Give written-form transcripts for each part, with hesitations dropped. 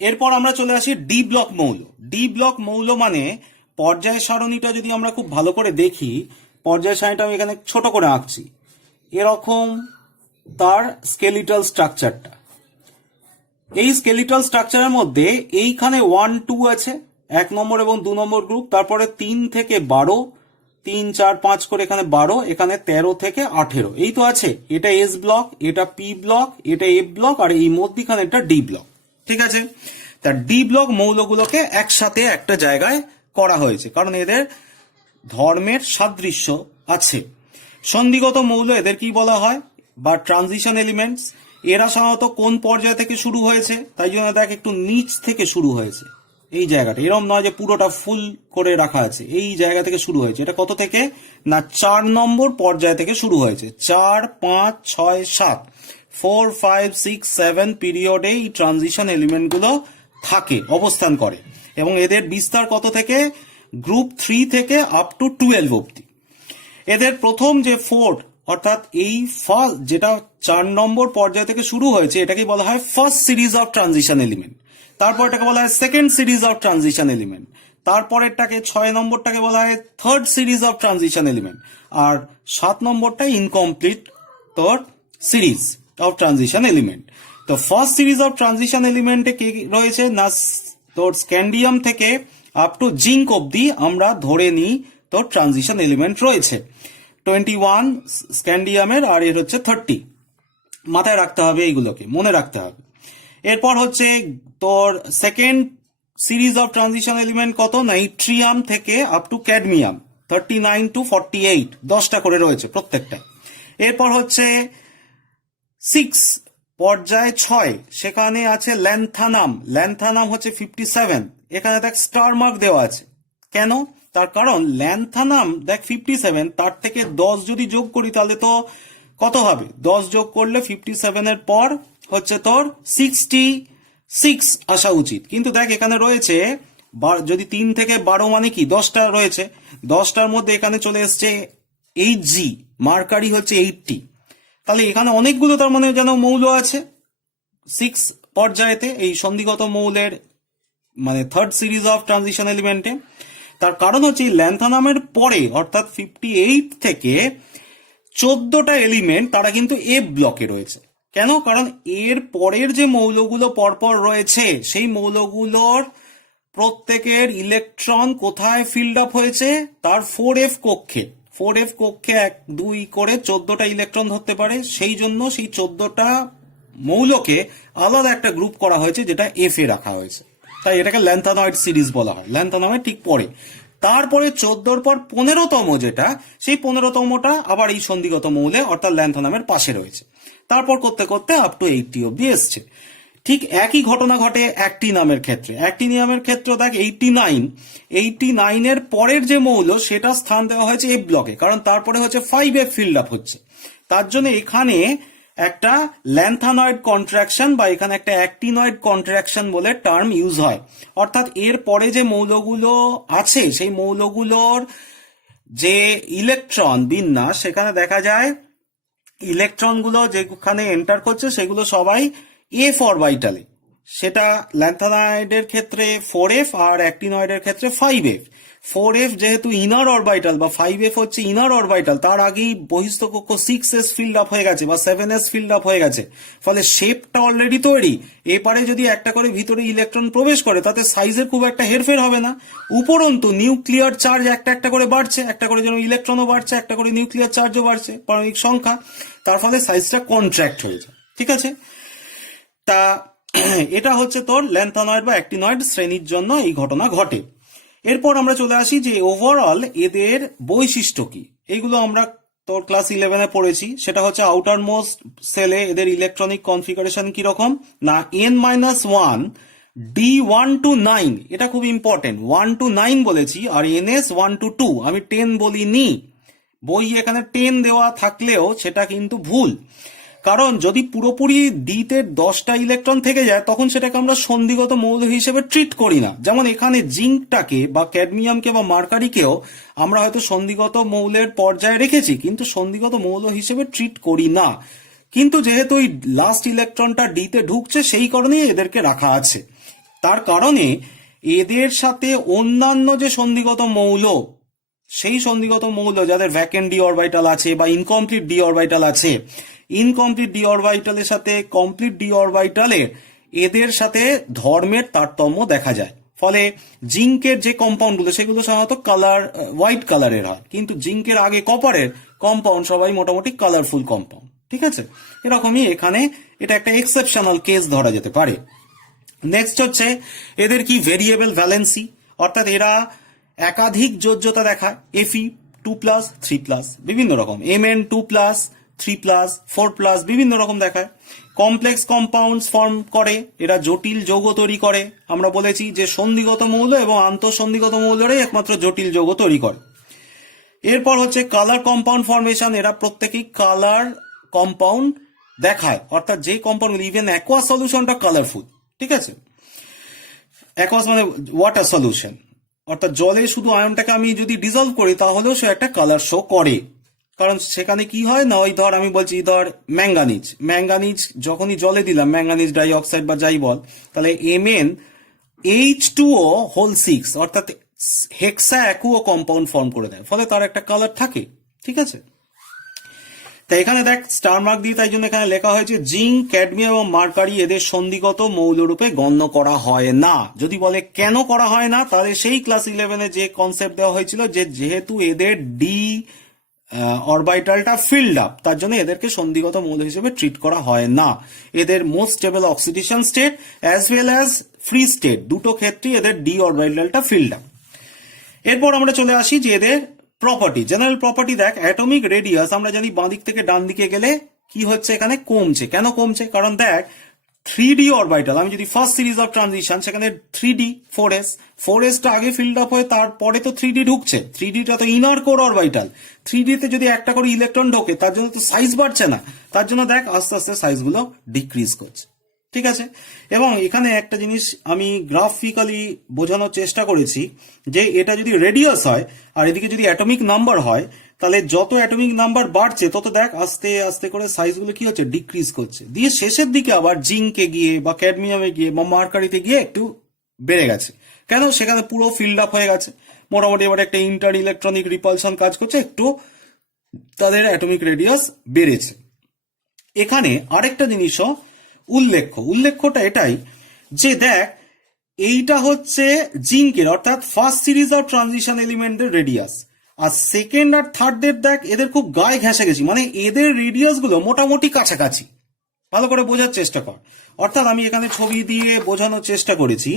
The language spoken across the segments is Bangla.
এরপর আমরা চলে আসি ডি ব্লক মৌল। ডি ব্লক মৌল মানে পর্যায় সারণীটা যদি আমরা খুব ভালো করে দেখি, পর্যায় সারণীটা আমি এখানে ছোট করে আঁকছি, এরকম তার স্কেলিটাল স্ট্রাকচারটা। এই স্কেলিটাল স্ট্রাকচারের মধ্যে এইখানে 1 2 আছে, 1 নম্বর এবং 2 নম্বর গ্রুপ, তারপরে 3 থেকে 12, 3 4 5 করে এখানে 12, এখানে 13 থেকে 18, এই তো আছে। এটা এস ব্লক, এটা পি ব্লক, এটা এফ ব্লক, আর এই মধ্যখানে এটা ডি ব্লক। ঠিক আছে, তা ডি ব্লক মৌলগুলোকে একসাথে একটা জায়গায় করা হয়েছে কারণ এদের ধর্মের সাদৃশ্য আছে। সন্ধিগত মৌল এদের কি বলা হয়, বা ট্রানজিশন এলিমেন্টস। এরা সাধারণত কোন পর্যায় থেকে শুরু হয়েছে, তাই জন্য দেখ একটু নিচ থেকে শুরু হয়েছে। এই জায়গাটা এরকম নয় যে পুরোটা ফুল করে রাখা আছে, এই জায়গা থেকে শুরু হয়েছে। এটা কত থেকে না 4 নম্বর পর্যায় থেকে শুরু হয়েছে। 4 5 6 7 4 5 6 7 পিরিয়ডে এই ট্রানজিশন এলিমেন্টগুলো থাকে, অবস্থান করে, এবং এদের বিস্তার কত থেকে গ্রুপ 3 থেকে আপ টু 12 অব্দি। এদের প্রথম যে 4 অর্থাৎ এই ফার্স্ট যেটা 4 নম্বর পর্যায় থেকে শুরু হয়েছে, এটাকে বলা হয় first series of transition element. তারপর এটাকে বলা হয় second series of transition element. তারপরেরটাকে 6 নম্বরটাকে বলা হয় third series of transition element. আর 7 নম্বরটা incomplete third series of transition element. তো ফার্স্ট সিরিজ অফ ট্রানজিশন এলিমেন্টে কে রয়েছে না তোর স্ক্যান্ডিয়াম থেকে আপ টু জিঙ্ক অব্দি আমরা ধরে নিই তোর ট্রানজিশন এলিমেন্ট রয়েছে। 21 স্ক্যান্ডিয়ামের, আর এর হচ্ছে 30। মাথায় রাখতে হবে, এইগুলোকে মনে রাখতে হবে। এরপর হচ্ছে তোর second series of transition element কত না ইট্রিয়াম থেকে আপ টু ক্যাডমিয়াম 39 টু 48, 10টা করে রয়েছে প্রত্যেকটা। এরপর হচ্ছে 6 পর্যায় 6, সেখানে আছে ল্যান্থানাম। ল্যান্থানাম হচ্ছে 57, এখানে দেখ স্টার মার্ক দেওয়া আছে। কেন? তার কারণ ল্যান্থানাম দেখ 57, তার থেকে 10 যদি যোগ করি তাহলে তো কত হবে, 10 যোগ করলে 57 এর পর হচ্ছে তোর 66 আসা উচিত। কিন্তু দেখ এখানে রয়েছে যদি 3 থেকে 12 মানে কি 10টা রয়েছে, 10টার মধ্যে এখানে চলে এসছে 8G, মার্কারি হচ্ছে 80। তাহলে এখানে অনেকগুলো তার মানে যেন মৌল আছে 6 পর্যায়েতে এই সন্ধিগত মৌলের মানে থার্ড সিরিজ অফ ট্রানজিশন এলিমেন্টে। তার কারণ হচ্ছে ল্যান্থানামের পরে অর্থাৎ 58 থেকে 14টা এলিমেন্ট তারা কিন্তু এফ ব্লকে রয়েছে। কেন? কারণ এর পরের যে মৌলগুলো পরপর রয়েছে সেই মৌলগুলোর প্রত্যেকের ইলেকট্রন কোথায় ফিল্ড আপ হয়েছে, তার 4f কক্ষে। 4f কক্ষে 1 2 করে 14টা ইলেকট্রন ধরতে পারে, সেই জন্য সেই 14টা মৌলকে আলাদা একটা গ্রুপ করা হয়েছে যেটা এফ এ রাখা হয়েছে। তাই এটাকে ল্যান্থানয়েড সিরিজ বলা হয়, ল্যান্থানামের ঠিক পরে। তারপরে 14র পর 15তম যেটা, সেই 15তমটা আবার এই সন্ধিগত মৌলে অর্থাৎ ল্যান্থানামের পাশে রয়েছে। তারপর করতে করতে আপ টু 80 অব্দি এসছে। ঠিক একই ঘটনা ঘটে অ্যাক্টিনামের ক্ষেত্রে। অ্যাক্টিনিয়ামের ক্ষেত্রে দেখ 89 এর পরের যে মৌল সেটা স্থান দেওয়া হয়েছে এফ ব্লকে, কারণ তারপরে হচ্ছে 5f ফিল্ড আপ হচ্ছে। তার জন্য এখানে একটা ল্যান্থানয়েড কন্ট্রাকশন বা এখানে একটা অ্যাক্টিনয়েড কন্ট্রাকশন বলে টার্ম ইউজ হয়। অর্থাৎ এর পরে যে মৌলগুলো আছে সেই মৌলগুলোর যে ইলেকট্রন বিন্যাস, সেখানে দেখা যায় ইলেকট্রনগুলো যেখানে এন্টার করছে সেগুলো সবাই এফ অরবিটালে। সেটা ল্যান্থানয়েডের ক্ষেত্রে 4f আর অ্যাক্টিনয়েডের ক্ষেত্রে 5f। 4f যেহেতু ইনার অরবিটাল বা 5f হচ্ছে ইনার অরবিটাল, তার আগেই বহিস্থ কক্ষ 6s ফিল্ড আপ হয়ে গেছে বা 7s ফিল্ড আপ হয়ে গেছে, ফলে শেপটা অলরেডি তৈরি। এপারে যদি একটা করে ভিতরে ইলেকট্রন প্রবেশ করে তাতে সাইজের খুব একটা হেরফের হবে না। উপরন্তু নিউক্লিয়ার চার্জ একটা একটা করে বাড়ছে, একটা করে যেন ইলেকট্রনও বাড়ছে, একটা করে নিউক্লিয়ার চার্জও বাড়ছে, পারমাণবিক সংখ্যা, তার ফলে সাইজটা কন্ট্রাক্ট হয়ে যায়। ঠিক আছে, তা এটা হচ্ছে তোর ল্যান্থানয়েড বা অ্যাক্টিনয়েড শ্রেণীর জন্য এই ঘটনা ঘটে। এরপর আমরা চলে আসি যে ওভারঅল এদের বৈশিষ্ট্য কি। এইগুলো আমরা তোর ক্লাস 11-এ পড়েছি। সেটা হচ্ছে আউটার মোস্ট সেলে এদের ইলেকট্রনিক কনফিগারেশন কিরকম না n-1 d1 to 9, এটা খুব ইম্পর্টেন্ট। 1 to 9 বলেছি, আর ns 1 to 2, আমি 10 বলিনি। বই এখানে 10 দেওয়া থাকলেও সেটা কিন্তু ভুল, কারণ যদি পুরোপুরি ডিতে 10টা ইলেকট্রন থেকে যায় তখন সেটাকে আমরা সন্ধিগত মৌল হিসেবে ট্রিট করি না। যেমন এখানে জিঙ্কটাকে বা ক্যাডমিয়ামকে বা মার্কারিকেও আমরা হয়তো সন্ধিগত মৌলের পর্যায়ে রেখেছি, কিন্তু সন্ধিগত মৌল হিসেবে ট্রিট করি না। কিন্তু যেহেতু ওই লাস্ট ইলেকট্রনটা ডিতে ঢুকছে সেই কারণেই এদেরকে রাখা আছে। তার কারণে এদের সাথে অন্যান্য যে সন্ধিগত মৌল, সেই সন্ধিগত মৌল যাদের ভ্যাকেন্ট ডি অরবিটাল আছে বা ইনকমপ্লিট ডি অরবিটাল আছে, ইনকমপ্লিট ডি অরবিটালের সাথে কমপ্লিট ডি অরবিটালে এদের সাথে ধর্মের তারতম্য দেখা যায়। ফলে জিঙ্কের যে কম্পাউন্ডগুলো সেগুলো সাধারণত কালার হোয়াইট কালারের হয়, কিন্তু জিঙ্কের আগে কপারের কম্পাউন্ড সবাই মোটামুটি কালারফুল কম্পাউন্ড। ঠিক আছে, এরকমই এখানে এটা একটা এক্সেপশনাল কেস ধরা যেতে পারে। নেক্সট হচ্ছে এদের কি ভেরিয়েবল ভ্যালেন্সি, অর্থাৎ এরা একাধিক যোজ্যতা দেখায়, Fe 2+, 3+, বিভিন্ন রকম, Mn 2+, 3+, 4+, বিভিন্ন রকম দেখায়। কমপ্লেক্স কম্পাউন্ডস ফর্ম করে, এরা জটিল যৌগ তৈরি করে। আমরা বলেছি যে সন্ধিগত মৌল এবং আন্তঃসন্ধিগত মৌলরাই একমাত্র জটিল যৌগ তৈরি করে। এরপর হচ্ছে কালার কম্পাউন্ড ফর্মেশন, এরা প্রত্যেকেই কালার কম্পাউন্ড দেখায়, অর্থাৎ যে কম্পাউন্ড, ইভেন অ্যাকোয়াস সলিউশনটা কালারফুল। ঠিক আছে, অ্যাকোয়াস মানে ওয়াটার সলিউশন, অর্থাৎ জলে শুধু আয়নটাকে আমি যদি ডিজলভ করি তাহলেও সে একটা কালার শো করে। কারণ সেখানে কি হয় না, ওই ধর আমি বলছি ধর ম্যাঙ্গানিজ যখনই জলে দিলাম, ম্যাঙ্গানিজ ডাইঅক্সাইড বা যাই বল, তাহলে MnH2O6 অর্থাৎ হেক্সা অ্যাকুও কম্পাউন্ড ফর্ম করে দেয়, ফলে তার একটা কালার থাকে। ঠিক আছে, তাই এখানে দেখ স্টার মার্ক দিয়ে, তাই জন্য এখানে লেখা হয়েছে জিঙ্ক, ক্যাডমিয়াম এবং মার্কারি এদের সন্ধিগত মৌলরূপে গণ্য করা হয় না। যদি বলে কেন করা হয় না, তাহলে সেই ক্লাস 11-এ যে কনসেপ্ট দেওয়া হয়েছিল যে যেহেতু এদের ডি অরবিটালটা ফিল্ড আপ, তার জন্য এদেরকে সন্ধিগত মৌল হিসেবে ট্রিট করা হয় না। এদের most stable oxidation state as well as free state দুটো ক্ষেত্রে এদের ডি অরবিটালটা ফিল্ড আপ। এরপর আমরা চলে আসি যে এদের প্রপার্টি, জেনারেল প্রপার্টি দেখ। অ্যাটমিক রেডিয়াস আমরা জানি বাঁ দিক থেকে ডান দিকে গেলে কি হচ্ছে, এখানে কমছে। কেন কমছে? কারণ দেখ 3D অরবিটাল, আমি যদি ফার্স্ট সিরিজ অফ ট্রানজিশন, সেখানে 3D 4s টা আগে ফিল্ড আপ হয়ে তারপরে তো 3D ঢুকছে। 3Dটা তো ইনার কোর অরবিটাল, 3D তে যদি একটা করে ইলেকট্রন ঢোকে তার জন্য তো সাইজ বাড়ছে না, তার জন্য দেখ আস্তে আস্তে সাইজগুলো ডিক্রিজ করছে। ঠিক আছে, এবং এখানে একটা জিনিস আমি গ্রাফিক্যালি বোঝানোর চেষ্টা করেছি যে এটা যদি রেডিয়াস হয় আর এদিকে যদি অ্যাটমিক নাম্বার হয়, তাহলে যত অ্যাটমিক নাম্বার বাড়ছে তত দেখ আস্তে আস্তে করে সাইজগুলো কি হচ্ছে, ডিক্রিজ করছে। দিয়ে শেষের দিকে আবার জিঙ্কে গিয়ে বা ক্যাডমিয়ামে গিয়ে বা মার্কারিতে গিয়ে একটু বেড়ে গেছে। কেন? সেখানে পুরো ফিল্ড আপ হয়ে গেছে, মোটামুটি এবার একটা ইন্টার ইলেকট্রনিক রিপালশন কাজ করছে, একটু তাদের অ্যাটমিক রেডিয়াস বেড়েছে। এখানে আরেকটা জিনিসও উল্লেখ্যটা এটাই যে দেখ এইটা হচ্ছে জিঙ্কের, অর্থাৎ ফার্স্ট সিরিজ অফ ট্রানজিশন এলিমেন্টের রেডিয়াস, আর সেকেন্ড আর থার্ডের দেখ এদের খুব গায়ে ঘেঁষাঘেঁষি, মানে এদের রেডিয়াস গুলো মোটামুটি কাছাকাছি। ভালো করে বোঝার চেষ্টা কর। অর্থাৎ আমি এখানে ছবি দিয়ে বোঝানোর চেষ্টা করেছি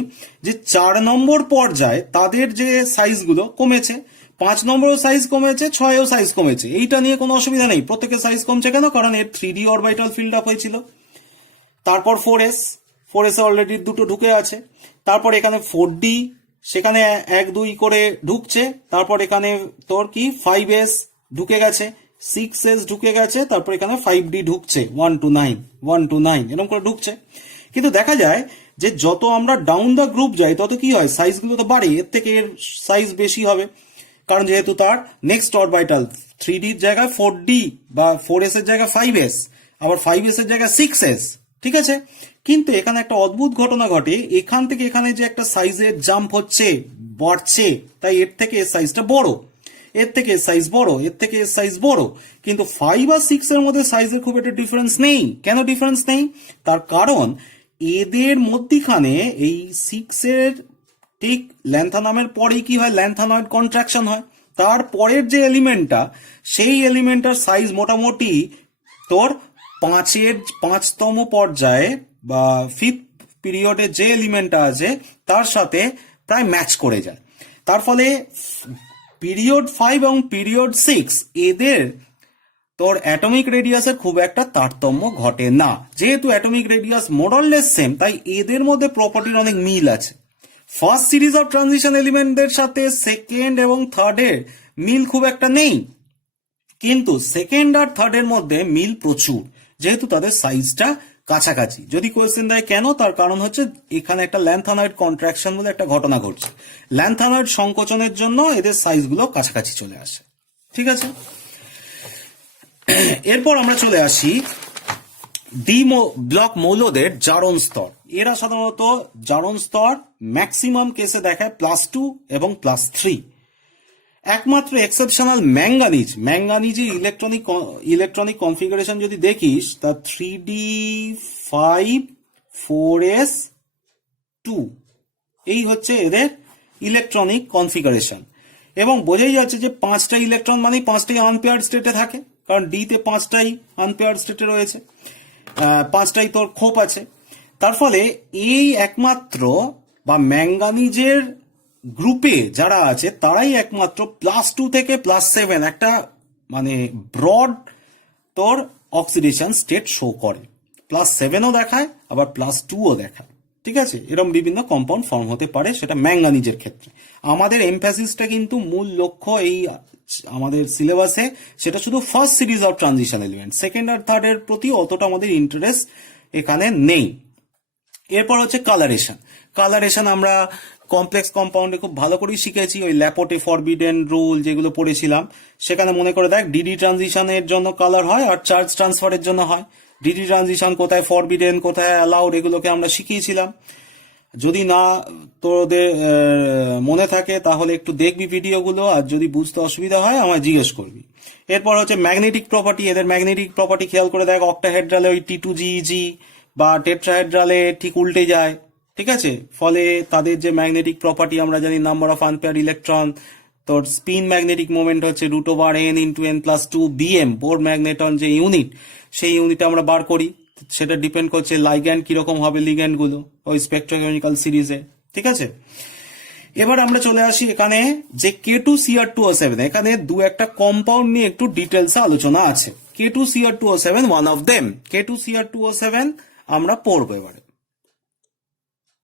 যে 4 নম্বর পর্যায়ে তাদের যে সাইজগুলো কমেছে, 5 নম্বরও সাইজ কমেছে, 6এও সাইজ কমেছে। এইটা নিয়ে কোনো অসুবিধা নেই, প্রত্যেকের সাইজ কমছে। কেন? কারণ এর 3D অরবিটাল ফিল্ড আপ হয়েছিল। তারপর 4s এ অলরেডি দুটো ঢুকে আছে। তারপর এখানে 4D, সেখানে 1 2 করে ঢুকছে। তারপর এখানে তোর কি 5s ঢুকে গেছে, 6s ঢুকে গেছে, তারপর এখানে 5D ঢুকছে, 1 to 9 এরকম করে ঢুকছে। কিন্তু দেখা যায় যে যত আমরা ডাউন দ্য গ্রুপ যাই তত কি হয়, সাইজগুলো তো বাড়ে, এর থেকে এর সাইজ বেশি হবে। কারণ যেহেতু তার নেক্সট অরবিটাল 3D এর জায়গায় 4D বা 4s এর জায়গায় 5s, আবার 5s এর জায়গায় 6s। ঠিক আছে, কিন্তু এখানে একটা অদ্ভুত ঘটনা ঘটে, এখান থেকে এখানে যে একটা সাইজের জাম্প হচ্ছে, বাড়ছে, তাই এর থেকে এর সাইজটা বড়, এর থেকে এর সাইজ বড়, এর থেকে এর সাইজ বড়। কিন্তু 5 আর 6 এর মধ্যে সাইজের খুব একটা ডিফারেন্স নেই। কেন ডিফারেন্স নেই? তার কারণ এদের মধ্যখানে এই 6 এর ঠিক ল্যান্থানামের পরেই কি হয়, ল্যান্থানয়েড কন্ট্রাকশন হয়। তারপরের যে এলিমেন্টটা, সেই এলিমেন্টটার সাইজ মোটামুটি তোর 5তম পর্যায়ে বা 5th পিরিয়ডে যে এলিমেন্টটা আছে তার সাথে প্রায় ম্যাচ করে যায়। তার ফলে পিরিয়ড 5 এবং পিরিয়ড 6 এদের তোর অ্যাটমিক রেডিয়াসের খুব একটা তারতম্য ঘটে না। যেহেতু অ্যাটমিক রেডিয়াস মোরলেস সেম, তাই এদের মধ্যে প্রপার্টির অনেক মিল আছে। ফার্স্ট সিরিজ অফ ট্রানজিশন এলিমেন্টদের সাথে সেকেন্ড এবং থার্ডের মিল খুব একটা নেই, কিন্তু সেকেন্ড আর থার্ডের মধ্যে মিল প্রচুর, যেহেতু তাদের সাইজটা কাছাকাছি। যদি কোয়েশ্চেন দেয় কেন, তার কারণ হচ্ছে এখানে একটা ল্যান্থানয়েড কন্ট্রাকশন বলে একটা ঘটনা ঘটছে। ল্যান্থানয়েড সংকোচনের জন্য এদের সাইজগুলো কাছাকাছি চলে আসে। ঠিক আছে, এরপর আমরা চলে আসি ডি ব্লক মৌলদের জারণ স্তর। এরা সাধারণত জারণ স্তর ম্যাক্সিমাম কেসে দেখায় +2 এবং +3। একমাত্র এক্সেপশনাল ম্যাঙ্গানিজের ইলেকট্রনিক কনফিগারেশন যদি দেখিস তা 3d5 4s2 এই হচ্ছে এদের ইলেকট্রনিক কনফিগারেশন। এবং বোঝাই যাচ্ছে যে 5টা ইলেকট্রন মানে 5টাই আনপেয়ার্ড স্টেটে থাকে, কারণ ডিতে 5টাই আনপেয়ার্ড স্টেটে রয়েছে, 5টাই তোর খোপ আছে। তার ফলে এই একমাত্র বা ম্যাঙ্গানিজের গ্রুপে যারা আছে তারাই একমাত্র +2 থেকে +7 একটা মানে ব্রড তোর অক্সিডেশন স্টেট শো করে। +7ও দেখায় আবার +2ও দেখায়। ঠিক আছে, এরকম বিভিন্ন কম্পাউন্ড ফর্ম হতে পারে, সেটা ম্যাঙ্গানিজের ক্ষেত্রে। আমাদের এমফ্যাসিসটা কিন্তু মূল লক্ষ্য এই আমাদের সিলেবাসে সেটা শুধু first series of transition element, second আর থার্ডের প্রতি অতটা আমাদের ইন্টারেস্ট এখানে নেই। এরপর হচ্ছে কালারেশন আমরা কমপ্লেক্স কম্পাউন্ডে খুব ভালো করেই শিখেছি, ওই ল্যাপোটে ফরবিডেন রুল যেগুলো পড়েছিলাম সেখানে মনে করে দেখ ডিডি ট্রানজিশনের জন্য কালার হয় আর চার্জ ট্রান্সফারের জন্য হয়। ডিডি ট্রানজিশন কোথায় ফরবিডেন কোথায় অ্যালাউড এগুলোকে আমরা শিখিয়েছিলাম। যদি না তোদের মনে থাকে তাহলে একটু দেখবি ভিডিওগুলো, আর যদি বুঝতে অসুবিধা হয় আমায় জিজ্ঞেস করবি। এরপর হচ্ছে ম্যাগনেটিক প্রপার্টি, এদের ম্যাগনেটিক প্রপার্টি খেয়াল করে দেখ, অক্টাহেড্রালে ওই T2GeG বা টেট্রাহেড্রালে ঠিক উল্টে যায়। ঠিক আছে, ফলে তাদের যে ম্যাগনেটিক প্রপার্টি আমরা জানি নাম্বার অফ আনপেয়ার্ড ইলেকট্রন, তোর স্পিন ম্যাগনেটিক মোমেন্ট হচ্ছে √n × n+2 bm, Bohr magneton যে ইউনিট সেই ইউনিট আমরা বার করি, সেটা ডিপেন্ড করছে লাইগ্যান্ড কিরকম হবে, লিগ্যান্ড গুলো ওই স্পেকট্রোকেমিক্যাল সিরিজে। ঠিক আছে, এবার আমরা চলে আসি এখানে যে K2Cr2O7, এখানে দু একটা কম্পাউন্ড নিয়ে একটু ডিটেলসে আলোচনা আছে। K2Cr2O7 one of them. K2Cr2O7 আমরা পড়বো এবারে।